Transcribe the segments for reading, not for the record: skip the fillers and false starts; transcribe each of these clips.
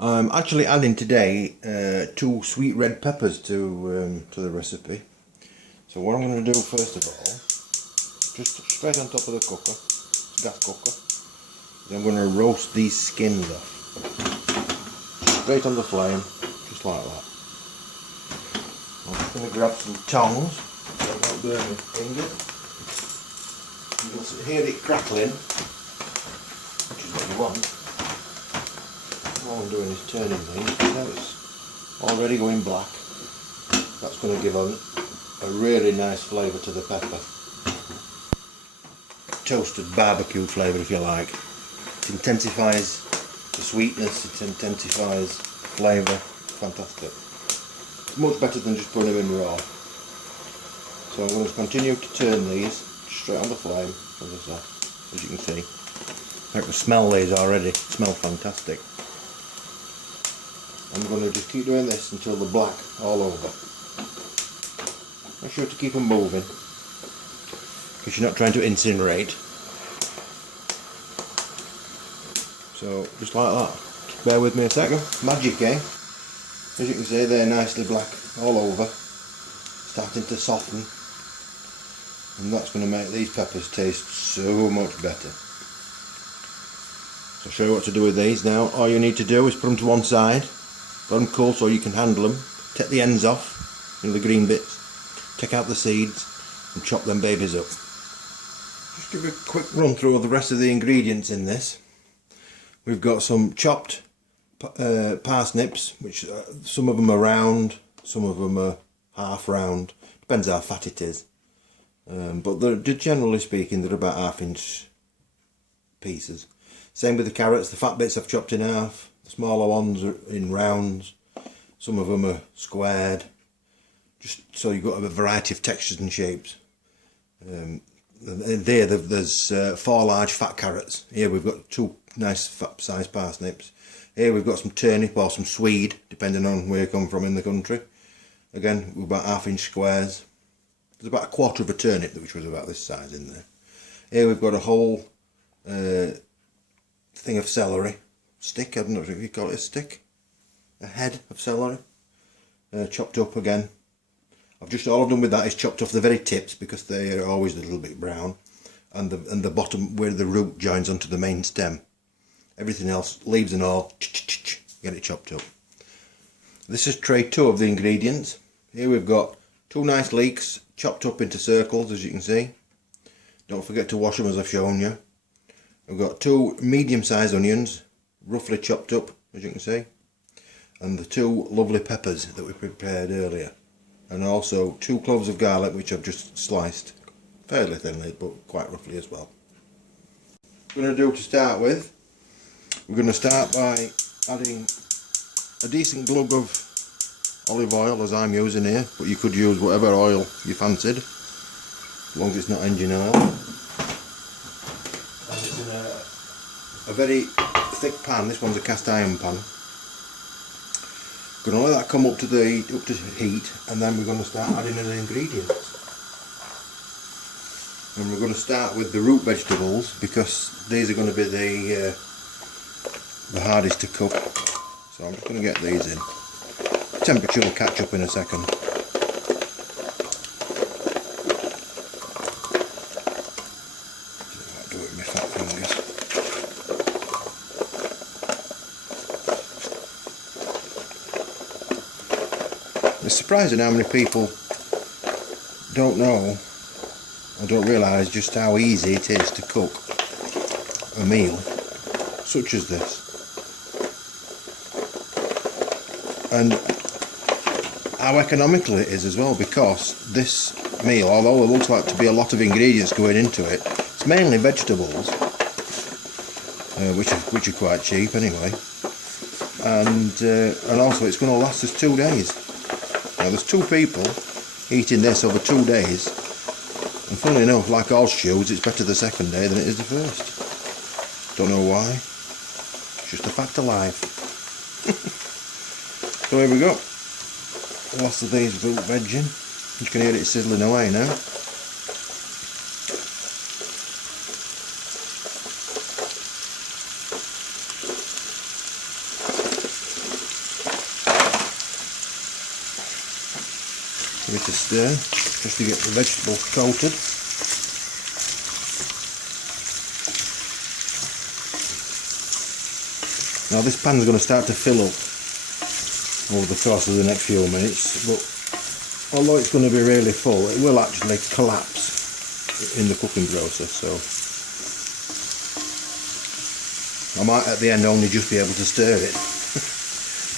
I'm actually adding today 2 sweet red peppers to the recipe. So what I'm going to do first of all, just straight on top of the cooker, gas cooker, then I'm going to roast these skins off. Straight on the flame, just like that. I'm just going to grab some tongs, so I don't burn my fingers. You'll hear it crackling, which is what you want. All I'm doing is turning these. Now it's already going black. That's going to give a really nice flavour to the pepper. Toasted barbecue flavour, if you like. It intensifies the sweetness, it intensifies flavour. Fantastic. Much better than just putting them in raw. So I'm going to continue to turn these straight on the flame, as you can see. I can smell these already. Smell fantastic. I'm going to just keep doing this until they're black all over. Make sure to keep them moving, because you're not trying to incinerate. So just like that. Just bear with me a second. Magic, eh? As you can see, they're nicely black all over, starting to soften, and that's going to make these peppers taste so much better. So I'll show you what to do with these now. All you need to do is put them to one side. Let them cool so you can handle them. Take the ends off, the green bits, take out the seeds and chop them babies up. Just give a quick run through of the rest of the ingredients in this. We've got some chopped parsnips, which some of them are round, some of them are half round, depends how fat it is. But they're, generally speaking, they're about 1/2 inch pieces. Same with the carrots. The fat bits I've chopped in half. The smaller ones are in rounds. Some of them are squared. Just so you've got a variety of textures and shapes. There's 4 large fat carrots. Here we've got 2 nice fat sized parsnips. Here we've got some turnip or some swede, depending on where you come from in the country. Again, we're about 1/2 inch squares. There's about 1/4 of a turnip, which was about this size in there. Here we've got a whole thing of celery. Stick, I don't know if you call it a stick. A head of celery. Chopped up again. All I've done with that is chopped off the very tips, because they are always a little bit brown. And the bottom, where the root joins onto the main stem. Everything else, leaves and all, get it chopped up. This is tray 2 of the ingredients. Here we've got 2 nice leeks, chopped up into circles, as you can see. Don't forget to wash them, as I've shown you. We've got 2 medium-sized onions, roughly chopped up, as you can see, and the 2 lovely peppers that we prepared earlier, and also 2 cloves of garlic, which I've just sliced fairly thinly, but quite roughly as well. What we're going to do to start with, we're going to start by adding a decent glug of olive oil, as I'm using here, but you could use whatever oil you fancied, as long as it's not engine oil. And it's in a very thick pan. This one's a cast iron pan. Going to let that come up to heat, and then we're going to start adding in the ingredients. And we're going to start with the root vegetables, because these are going to be the hardest to cook. So I'm just going to get these in. Temperature will catch up in a second. Do it with my fat fingers. It's surprising how many people don't know or don't realise just how easy it is to cook a meal such as this. And how economical it is as well, because this meal, although it looks like to be a lot of ingredients going into it, it's mainly vegetables, which are quite cheap anyway, and also it's going to last us 2 days. Now there's 2 people eating this over 2 days, and funnily enough, like all stews, it's better the second day than it is the first. Don't know why. It's just a fact of life. So here we go. Lots of these root veg in. You can hear it sizzling away now. Give it a stir just to get the vegetables coated. Now this pan is going to start to fill up over the course of the next few minutes, but although it's going to be really full, it will actually collapse in the cooking process, so I might at the end only just be able to stir it,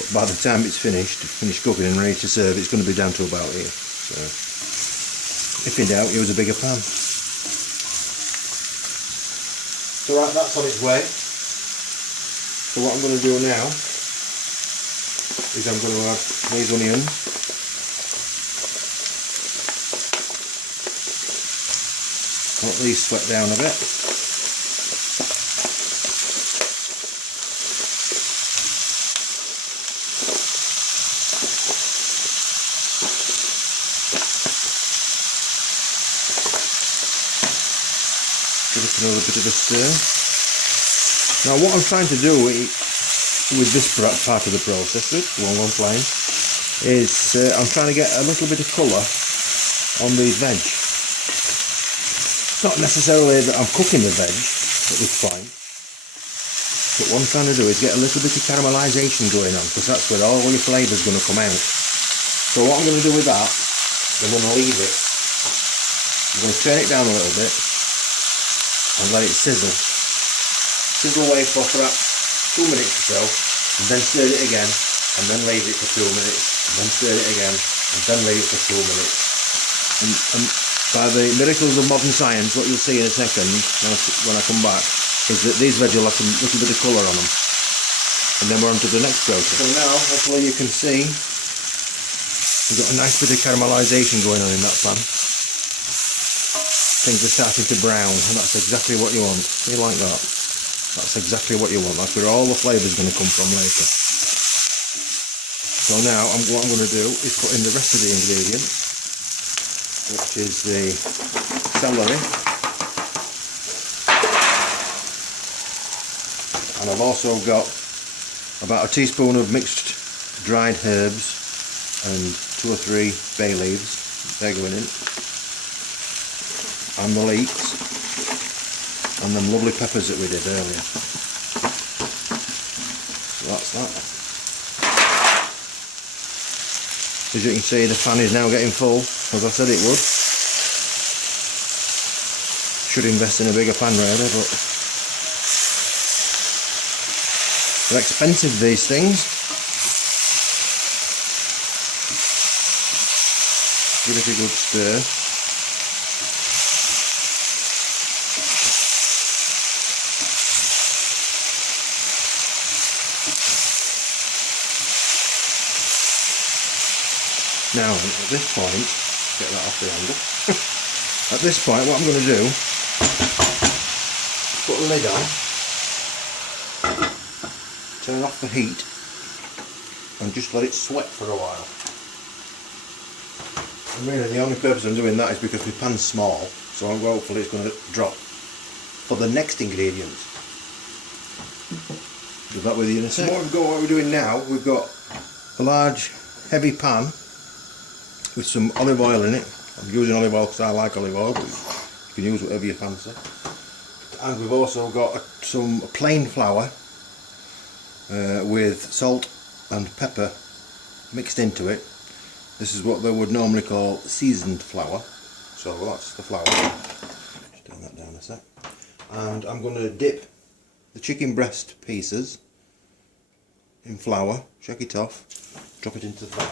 but by the time it's finished cooking and ready to serve, it's going to be down to about here. So if in doubt, use a bigger pan. So right, that's on its way. So what I'm going to do now is I'm going to add these onions. Let these sweat down a bit. Give it another bit of a stir. Now what I'm trying to do with this part of the process, one flame, is I'm trying to get a little bit of colour on the veg. It's not necessarily that I'm cooking the veg at this point, but what I'm trying to do is get a little bit of caramelisation going on, because that's where all your flavour is going to come out. So what I'm going to do with that, I'm going to leave it. I'm going to turn it down a little bit and let it sizzle. Sizzle away for about 2 minutes or so, and then stir it again, and then leave it for 2 minutes, and then stir it again, and then leave it for 2 minutes. And by the miracles of modern science, what you'll see in a second when I come back is that these veg will have a little bit of colour on them, and then we're on to the next process. So now, hopefully you can see we've got a nice bit of caramelisation going on in that pan. Things are starting to brown, and that's exactly what you want. You like that? That's exactly what you want. That's where all the flavour is going to come from later. So now what I'm going to do is put in the rest of the ingredients, which is the celery, and I've also got about a teaspoon of mixed dried herbs and 2 or 3 bay leaves. They're going in, and the leeks, and them lovely peppers that we did earlier. So that's that. As you can see, the pan is now getting full, as I said it would. Should invest in a bigger pan really, but they're expensive, these things. Give it a good stir. Now, at this point, get that off the handle. At this point, what I'm going to do, put the lid on, turn off the heat, and just let it sweat for a while. And really, the only purpose I'm doing that is because my pan's small, so hopefully it's going to drop. For the next ingredients, do that with you in a sec. So what we're doing now, we've got a large, heavy pan with some olive oil in it. I'm using olive oil because I like olive oil, but you can use whatever you fancy. And we've also got some plain flour with salt and pepper mixed into it. This is what they would normally call seasoned flour. So that's the flour. Just turn that down a sec. And I'm going to dip the chicken breast pieces in flour, shake it off, drop it into the pan.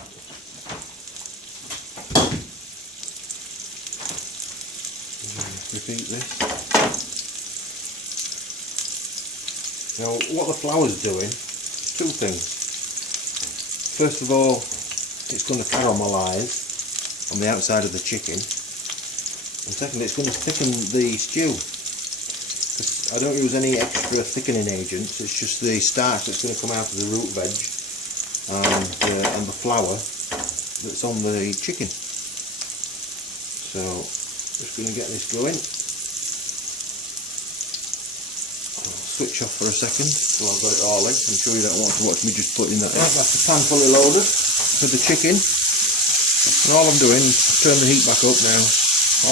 Repeat this. Now what the flour's doing, 2 things. First of all, it's going to caramelise on the outside of the chicken, and secondly, it's going to thicken the stew. I don't use any extra thickening agents, it's just the starch that's going to come out of the root veg and the flour that's on the chicken. So just going to get this going. I'll switch off for a second till I've got it all in. I'm sure you don't want to watch me just putting that in. Right, that's the pan fully loaded with the chicken. Let's And all I'm doing, turn the heat back up now.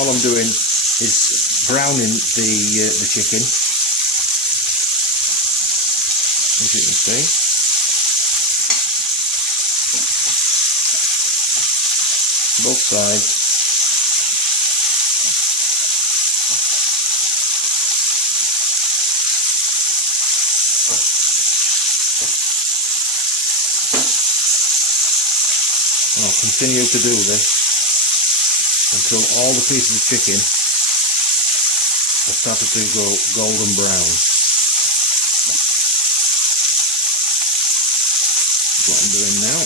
All I'm doing is browning the chicken, as you can see. Both sides. I'll continue to do this until all the pieces of chicken have started to go golden brown. That's what I'm doing now.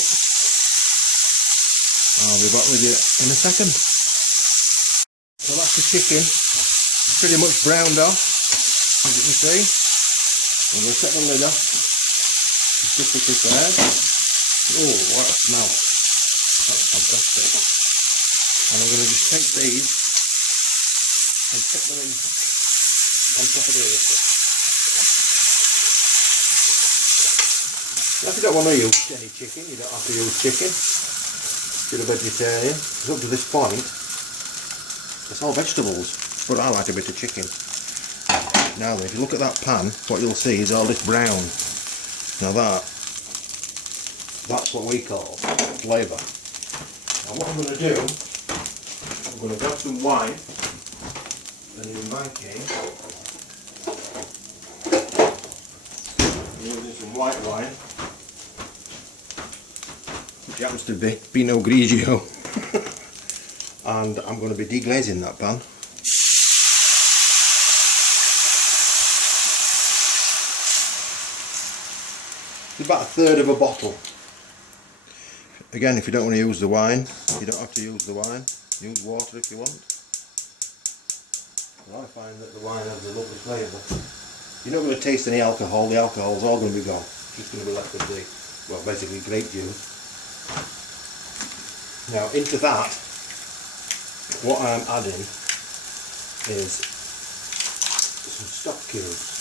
I'll be back with you in a second. So that's the chicken, pretty much browned off, as you can see. I'm going to set the lid off. It's just prepared. Oh, what a smell! That's fantastic. And I'm going to just take these and put them in on top of the other stuff. Now, if you don't want to use any chicken, you don't have to use chicken. If you're a vegetarian, because up to this point, it's all vegetables, but I like a bit of chicken. Now then, if you look at that pan, what you'll see is all this brown. Now that's what we call flavour. Now what I'm going to do, I'm going to grab some wine, and in my case, I'm using some white wine, which happens to be Pinot Grigio, and I'm going to be deglazing that pan. It's about 1/3 of a bottle. Again, if you don't want to use the wine, you don't have to use the wine. Use water if you want. Well, I find that the wine has a lovely flavour. You're not going to taste any alcohol. The alcohol's all going to be gone. It's just going to be left with the, well, basically grape juice. Now, into that, what I'm adding is some stock cubes.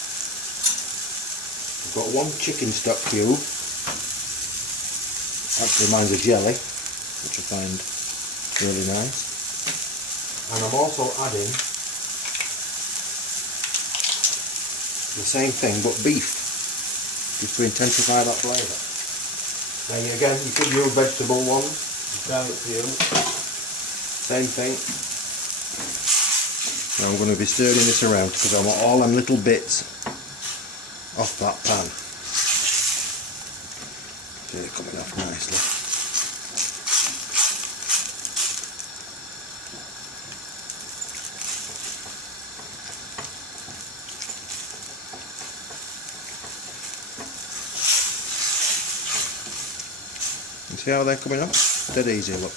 I've got 1 chicken stock cube. Actually, mine's a jelly, which I find really nice. And I'm also adding the same thing, but beef, just to intensify that flavour. Now, again, you could use vegetable ones, entirely up to you. Same thing. Now I'm going to be stirring this around because I want all them little bits off that pan. They're coming off nicely. You see how they're coming off? Dead easy, look.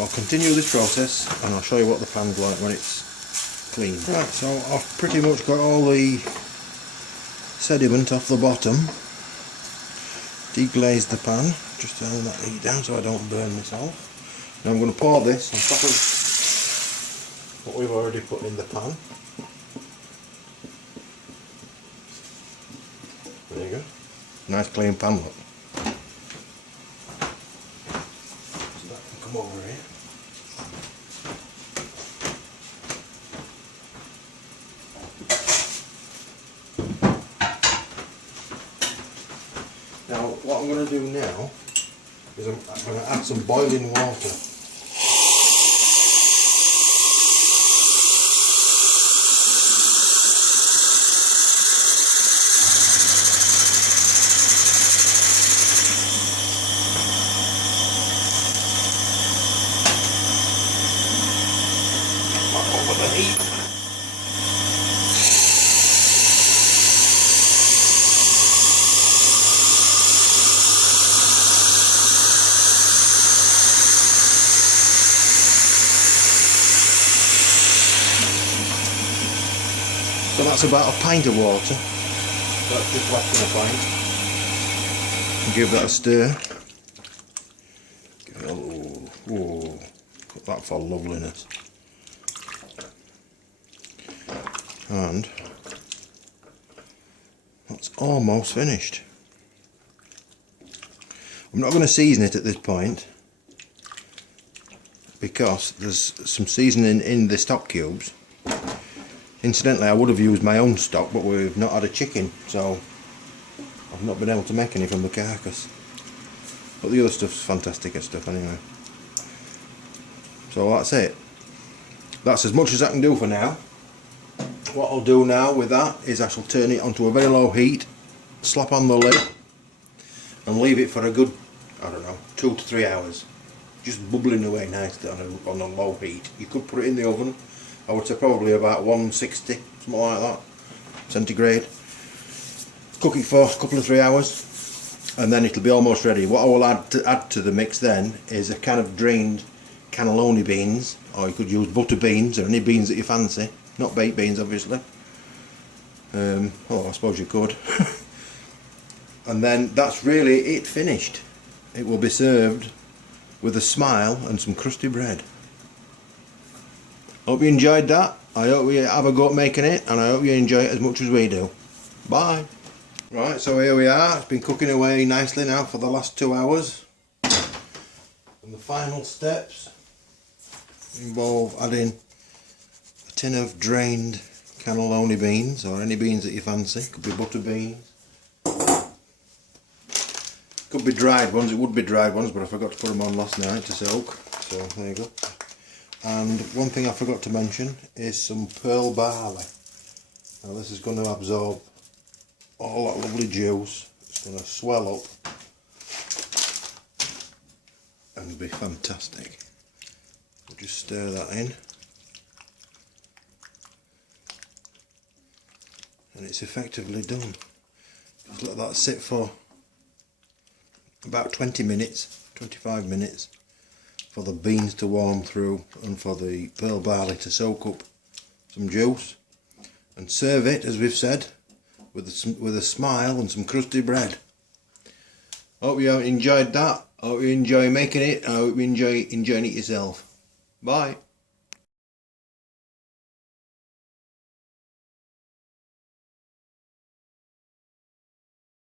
I'll continue this process and I'll show you what the pan's like when it's clean. Right, so I've pretty much got all the sediment off the bottom, deglazed the pan, just turning that heat down so I don't burn myself. Now I'm going to pour this on top of what we've already put in the pan. There you go. Nice clean pan, look. So that can come over here. Now what I'm going to do now is I'm going to add some boiling water. Over the heat. So that's about a pint of water. That's just less than a pint. Give that a stir. Give it a little, oh, look that for loveliness. And that's almost finished. I'm not going to season it at this point because there's some seasoning in the stock cubes. Incidentally, I would have used my own stock, but we've not had a chicken, so I've not been able to make any from the carcass. But the other stuff's fantastic stuff anyway. So that's it. That's as much as I can do for now. What I'll do now with that is I shall turn it onto a very low heat, slap on the lid, and leave it for a good, I don't know, 2 to 3 hours. Just bubbling away nicely on a low heat. You could put it in the oven. I would say probably about 160, something like that, centigrade. Cook it for a couple of 3 hours, and then it'll be almost ready. What I will add to the mix then is a can of drained cannellini beans, or you could use butter beans or any beans that you fancy. Not baked beans, obviously. Oh, I suppose you could. And then that's really it finished. It will be served with a smile and some crusty bread. Hope you enjoyed that. I hope you have a go at making it, and I hope you enjoy it as much as we do. Bye. Right, so here we are. It's been cooking away nicely now for the last 2 hours. And the final steps involve adding a tin of drained cannellini beans, or any beans that you fancy. Could be butter beans. Could be dried ones. It would be dried ones, but I forgot to put them on last night to soak. So there you go. And one thing I forgot to mention is some pearl barley. Now this is going to absorb all that lovely juice. It's going to swell up and be fantastic. We'll just stir that in, and it's effectively done. Just let that sit for about 20 minutes, 25 minutes, for the beans to warm through and for the pearl barley to soak up some juice, and serve it, as we've said, with a smile and some crusty bread. Hope you enjoyed that. Hope you enjoy making it. I hope you enjoy enjoying it yourself. Bye.